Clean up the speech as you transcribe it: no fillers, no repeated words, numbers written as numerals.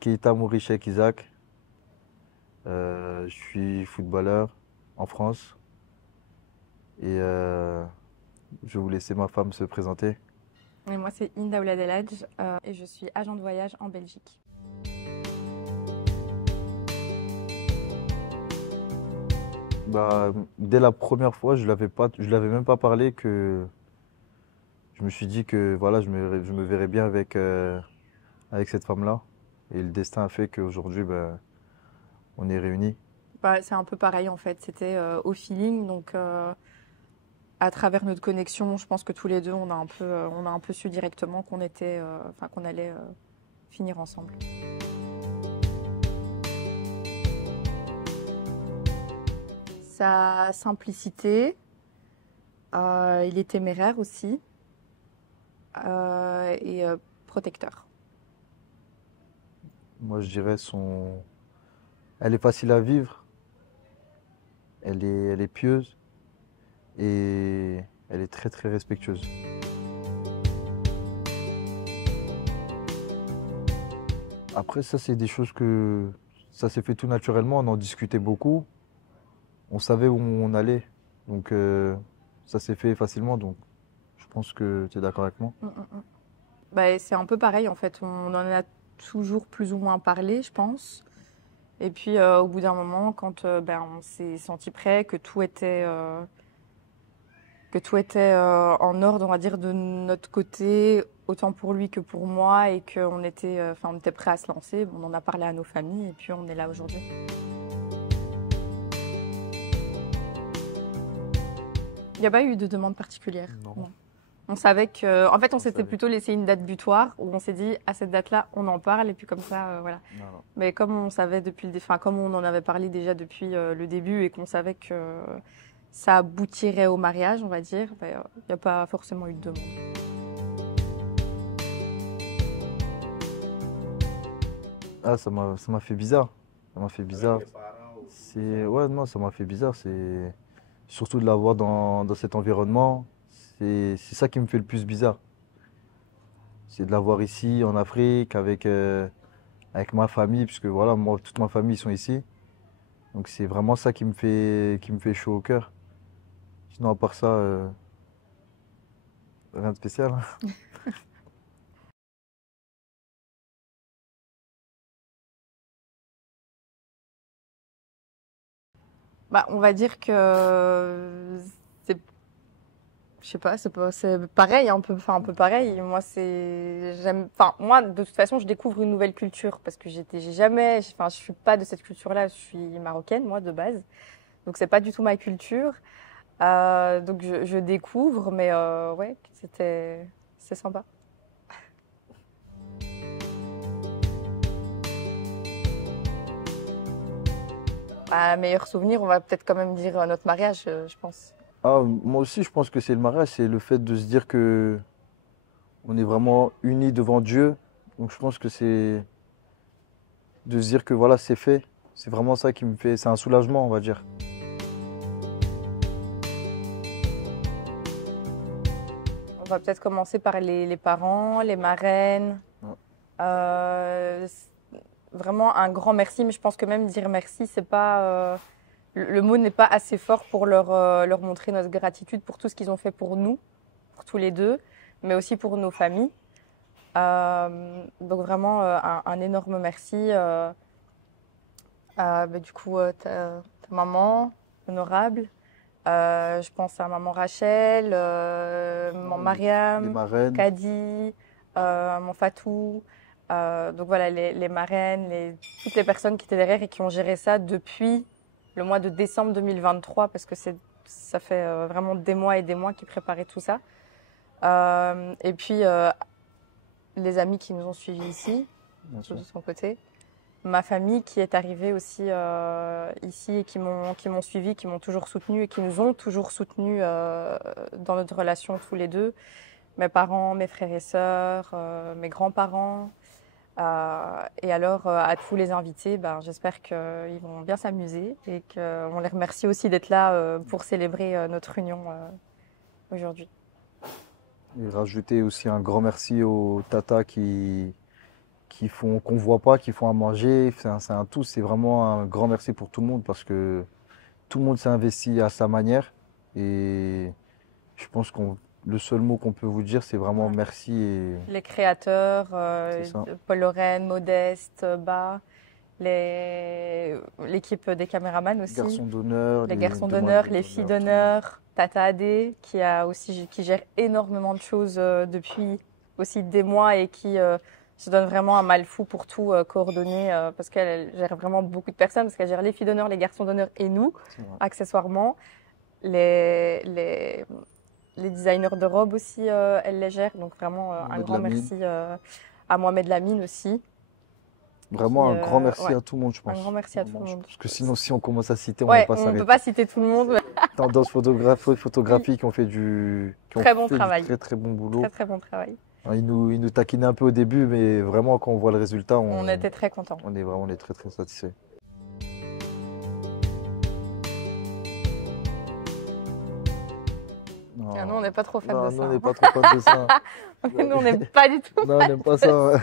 Keita Mourichek Isaac. Je suis footballeur en France et je vais vous laisser ma femme se présenter. Et moi, c'est Inda Ouladel et je suis agent de voyage en Belgique. Bah, dès la première fois, je l'avais même pas parlé que je me suis dit que voilà, je me verrais bien avec cette femme-là. Et le destin a fait qu'aujourd'hui, ben, on est réunis. Bah, c'est un peu pareil en fait, c'était au feeling, donc à travers notre connexion, je pense que tous les deux, on a un peu su directement qu'on était, enfin qu'on allait finir ensemble. Sa simplicité, il est téméraire aussi et protecteur. Moi, je dirais elle est facile à vivre, elle est pieuse et elle est très très respectueuse. Après, ça, c'est des choses que ça s'est fait tout naturellement. On en discutait beaucoup. On savait où on allait. Donc, ça s'est fait facilement. Donc, je pense que tu es d'accord avec moi. Mm, mm, mm. Bah, c'est un peu pareil en fait, on en a toujours plus ou moins parlé, je pense. Et puis au bout d'un moment, quand ben, on s'est senti prêt, que tout était en ordre, on va dire, de notre côté, autant pour lui que pour moi, et qu'on était, on était prêt à se lancer, bon, on en a parlé à nos familles, et puis on est là aujourd'hui. Il n'y a pas eu de demande particulière. Non. Non. On savait que, en fait, on On s'était savait. plutôt laissé une date butoir où on s'est dit à cette date-là, on en parle et puis comme ça, voilà. Non, non. Mais comme on savait comme on en avait parlé déjà depuis le début et qu'on savait que ça aboutirait au mariage, on va dire, il n'y a pas forcément eu de demande. Ah, ça m'a fait bizarre. Ça m'a fait bizarre. Ouais, non, ça m'a fait bizarre. C'est surtout de la voir dans cet environnement. C'est ça qui me fait le plus bizarre. C'est de la voir ici, en Afrique, avec ma famille, puisque voilà, moi, toute ma famille, ils sont ici. Donc c'est vraiment ça qui me fait chaud au cœur. Sinon, à part ça, rien de spécial. Bah, on va dire que c'est, je sais pas, c'est pareil, un peu pareil. Moi, moi, de toute façon, je découvre une nouvelle culture parce que j'ai jamais, je suis pas de cette culture-là. Je suis marocaine, moi, de base. Donc, c'est pas du tout ma culture. Donc, je découvre, mais ouais, c'est sympa. Bah, meilleur souvenir, on va peut-être quand même dire notre mariage, je pense. Ah, moi aussi, je pense que c'est le mariage, c'est le fait de se dire que on est vraiment unis devant Dieu. Donc je pense que c'est de se dire que voilà, c'est fait. C'est vraiment ça qui me fait, c'est un soulagement, on va dire. On va peut-être commencer par les parents, les marraines. Ouais. Euh, Vraiment un grand merci, mais je pense que même dire merci, c'est pas le mot n'est pas assez fort pour leur montrer notre gratitude pour tout ce qu'ils ont fait pour nous, pour tous les deux, mais aussi pour nos familles. Donc vraiment un énorme merci. Du coup, ta maman, honorable. Je pense à maman Rachel, maman Les Mariam, marraines. Kadi, mon Fatou. Donc voilà, les marraines, toutes les personnes qui étaient derrière et qui ont géré ça depuis le mois de décembre 2023, parce que ça fait vraiment des mois et des mois qu'ils préparaient tout ça. Et puis les amis qui nous ont suivis ici, Bien sûr. de son côté. Ma famille qui est arrivée aussi ici et qui m'ont suivi, qui m'ont toujours soutenu et qui nous ont toujours soutenus dans notre relation tous les deux. Mes parents, mes frères et sœurs, mes grands-parents. Et alors, à tous les invités, ben, j'espère qu'ils vont bien s'amuser et qu'on les remercie aussi d'être là pour célébrer notre union aujourd'hui. Et rajouter aussi un grand merci au Tata qu'on voit pas, qui font à manger. C'est un tout. C'est vraiment un grand merci pour tout le monde parce que tout le monde s'est investi à sa manière. Et je pense le seul mot qu'on peut vous dire, c'est vraiment Ouais. merci et Les créateurs, c'est ça. Paul Lorraine, Modeste, Ba, l'équipe des caméramans Les aussi, garçons d'honneur, les les garçons d'honneur, demoiselles les filles d'honneur, tout le monde. d'honneur, Tata Adé, qui gère énormément de choses depuis aussi des mois et qui se donne vraiment un mal fou pour tout coordonner parce qu'elle gère vraiment beaucoup de personnes, parce qu'elle gère les filles d'honneur, les garçons d'honneur et nous, C'est vrai. accessoirement. Les, les, les designers de robes aussi, elle les gère. Donc vraiment un Mohamed grand Lamine. merci à Mohamed Lamine aussi. Vraiment un grand merci Ouais, à tout le monde, je un pense. grand merci à tout Vraiment, le je monde. pense que sinon, si on commence à citer, on va Ouais, pas on ne peut s'arrêter. pas citer tout le monde. Tendance Oui, photographie qui ont très bon fait du travail. très très bon boulot. Très très bon travail. Hein, ils nous taquinaient un peu au début, mais vraiment quand on voit le résultat, On était très contents. on est très très satisfait. Ah, nous, on n'est pas trop fans Non, de nous ça. on n'est pas trop fans de ça. Nous, on n'aime pas du tout. Non, on n'aime pas ça.